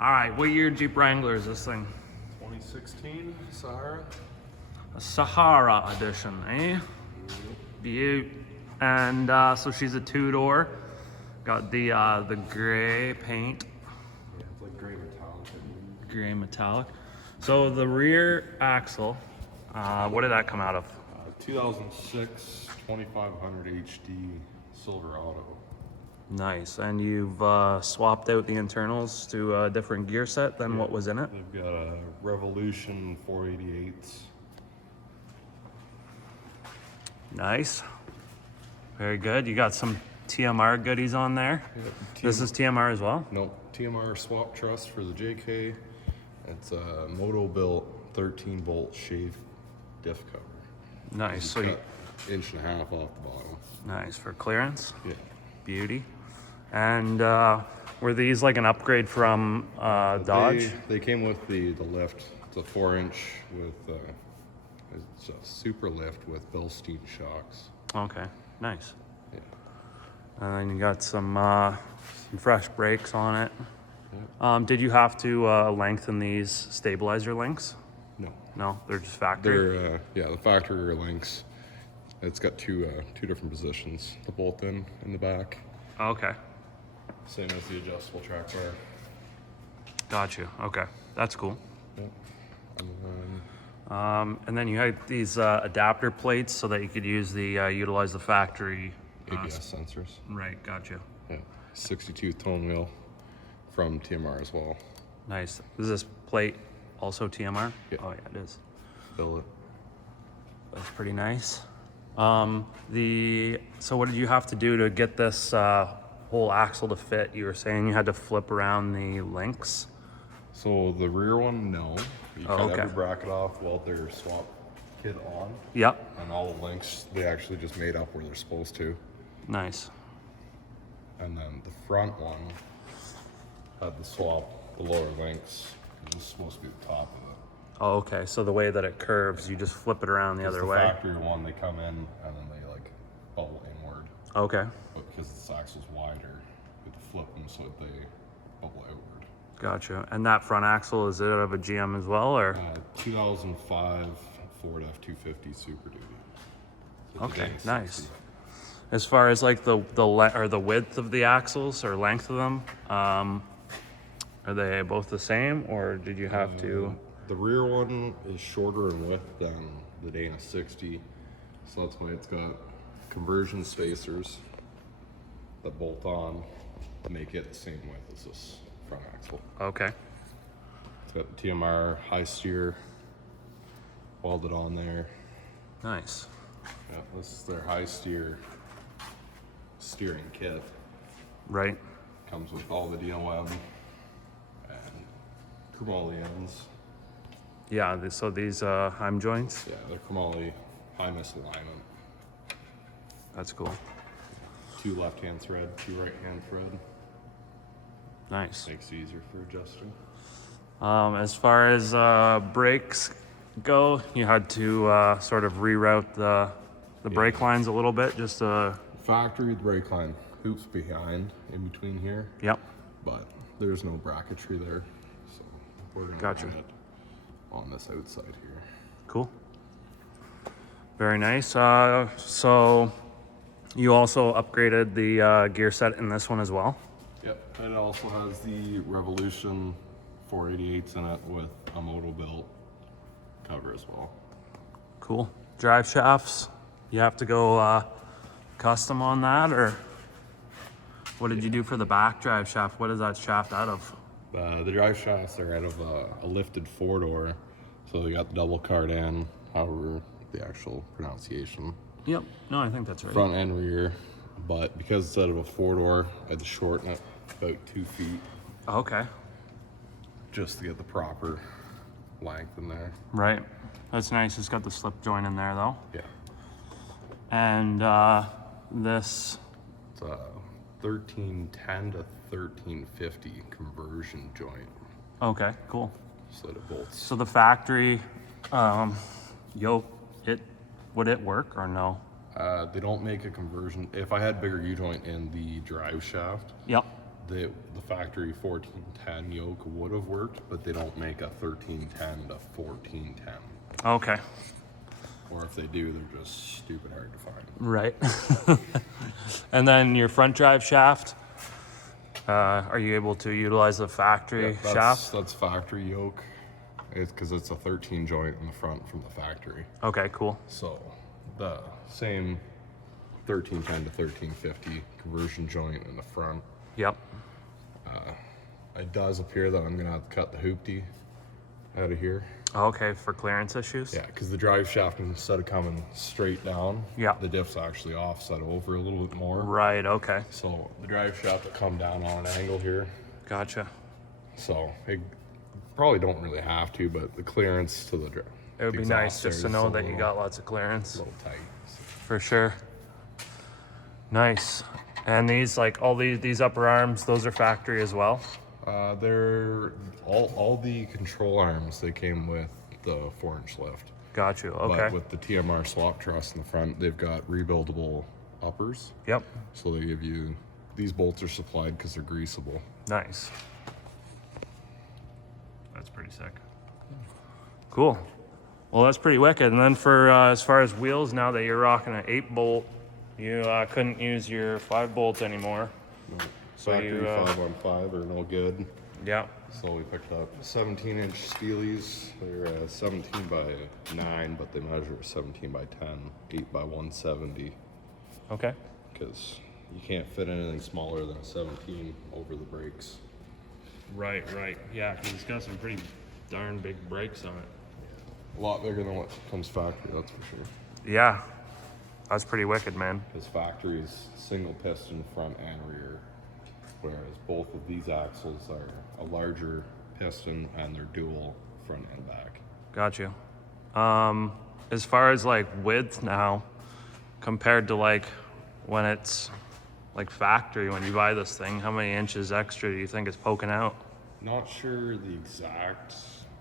All right, what year Jeep Wrangler is this thing? 2016 Sahara. A Sahara edition, eh? Beaut. And so she's a two-door. Got the gray paint. Yeah, it's like gray metallic. Gray metallic. So the rear axle, what did that come out of? 2006 2500 HD Silverado. Nice. And you've swapped out the internals to a different gear set than what was in it? They've got a Revolution 488s. Nice. Very good. You got some TMR goodies on there. Yep. This is TMR as well? Nope, TMR swap truss for the JK. It's a moto built 13 bolt shaved diff cover. Nice. So you, inch and a half off the bottom. nice for clearance. Yeah. Beauty. And were these like an upgrade from Dodge? They came with the lift. It's a 4-inch with it's a super lift with Bilstein shocks. Okay, nice. Yeah. And then you got some fresh brakes on it. Yeah. Did you have to lengthen these stabilizer links? No. No, they're just factory. They're yeah, the factory links. It's got two different positions. The bolt in the back. Okay, Same as the adjustable track bar. got you. Okay, that's cool. Yep. And then you had these adapter plates so that you could use the utilize the factory. ABS sensors. Right, got you. Yeah. 62 tone wheel from TMR as well. Nice. Is this plate also TMR? Yeah. Oh yeah, it is. Billet. That's pretty nice. So what did you have to do to get this whole axle to fit? You were saying you had to flip around the links. So the rear one, no. You cut okay. every bracket off, weld their swap kit on, Yep. and all the links they actually just made up where they're supposed to. Nice. And then the front one had the swap, the lower links. It was supposed to be the top of it. Oh, okay. So the way that it curves, you just flip it around the other way. Factory one, they come in and then they like bubble inward. Okay. But because this axle's wider, you have to flip them so that they bubble outward. Gotcha. And that front axle, is it out of a GM as well, or? 2005 Ford F-250 Super Duty. So Okay, it's nice. As far as like the width of the axles or length of them, are they both the same, or did you have to? The rear one is shorter in width than the Dana 60, so that's why it's got conversion spacers that bolt on to make it the same width as this front axle. Okay. It's got the TMR high steer welded on there. Nice. Yeah, this is their high steer steering kit. Right. Comes with all the DOM and chromoly ends. Yeah. So these Heim joints. Yeah, they're chromoly high misalignment. That's cool. 2 left-hand thread, 2 right-hand thread. Nice. Makes it easier for adjusting. As far as brakes go, you had to sort of reroute the brake lines a little bit, just Factory brake line hoops behind in between here, Yep. but there's no bracketry there, so we're gonna Gotcha. run it on this outside here. Cool. Very nice. So you also upgraded the gear set in this one as well? Yep, and it also has the Revolution 488s in it with a moto built cover as well. Cool. Drive shafts, you have to go custom on that, or what did you do for the back drive shaft? What is that shaft out of? The drive shafts are out of a lifted 4-door, so they got the double cardan, however the actual pronunciation. Yep. No, I think that's right. Front and rear, but because it's out of a 4-door, I had to shorten it about 2 feet Okay. just to get the proper length in there. Right. That's nice. It's got the slip joint in there though. Yeah. And this. It's a 1310 to 1350 conversion joint, Okay. Cool. so that it bolts. So the factory yoke, would it work or no? They don't make a conversion. If I had bigger U-joint in the drive shaft, Yep. the factory 1410 yoke would have worked, but they don't make a 1310 to 1410. Okay. Or if they do, they're just stupid hard to find. Right. And then your front drive shaft, are you able to utilize the factory shaft? That's factory yoke. It's because it's a 13 joint in the front from the factory. Okay, cool. So the same 1310 to 1350 conversion joint in the front. Yep. It does appear that I'm gonna have to cut the hoopty out of here. Okay, for clearance issues? Yeah, because the drive shaft, instead of coming straight down, Yeah. the diff's actually offset over a little bit more. Right, okay. So the drive shaft will come down on an angle here. Gotcha. So it probably don't really have to, but the clearance to the drive. It would be nice just to know that you got lots of A clearance. little tight. For sure. Nice. And these, like all these upper arms, those are factory as well? They're all the control arms, they came with the 4-inch lift. Got you, okay. But with the TMR swap truss in the front, they've got rebuildable uppers. Yep. So they give you, these bolts are supplied because they're greasable. Nice. That's pretty sick. Cool. Well, that's pretty wicked. And then for as far as wheels, now that you're rocking an 8-bolt, you couldn't use your 5-bolt anymore. No. So you, 5-on-5 are no good. Yeah. So we picked up 17-inch steelies. They're 17 by 9, but they measure 17 by 10, 8 by 170. Okay. Because you can't fit anything smaller than a 17 over the brakes. Right. Yeah, because it's got some pretty darn big brakes on it. A lot bigger than what comes factory, that's for sure. Yeah. That's pretty wicked, man. Because factory is single piston front and rear, whereas both of these axles are a larger piston and they're dual front and back. Got you. As far as like width now, compared to like when it's like factory, when you buy this thing, how many inches extra do you think it's poking out? Not sure the exact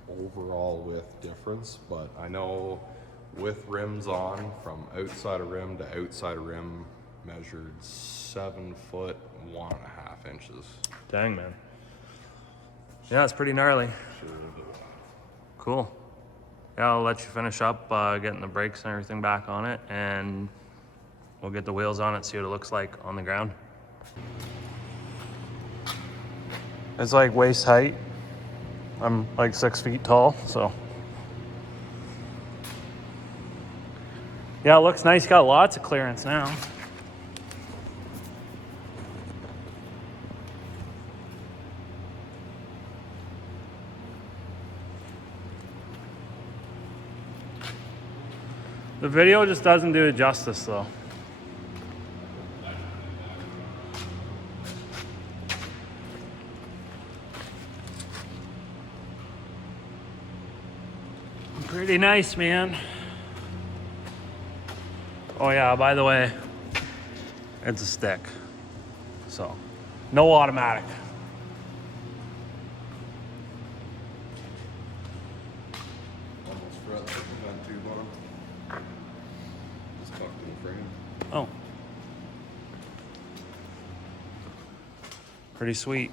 overall width difference, but I know with rims on, from outside of rim to outside of rim, measured 7 foot 1.5 inches. Dang, man. Yeah, it's pretty gnarly. Sure will do. Cool. Yeah, I'll let you finish up getting the brakes and everything back on it, and we'll get the wheels on it, see what it looks like on the ground. It's like waist height. I'm like 6 feet tall, so. Yeah, it looks nice. Got lots of clearance now. The video just doesn't do it justice, though. Pretty nice, man. Oh yeah, by the way, it's a stick. So, no automatic. Almost forgot to put the vent tube on. Just tucked in the frame. Oh. Pretty sweet.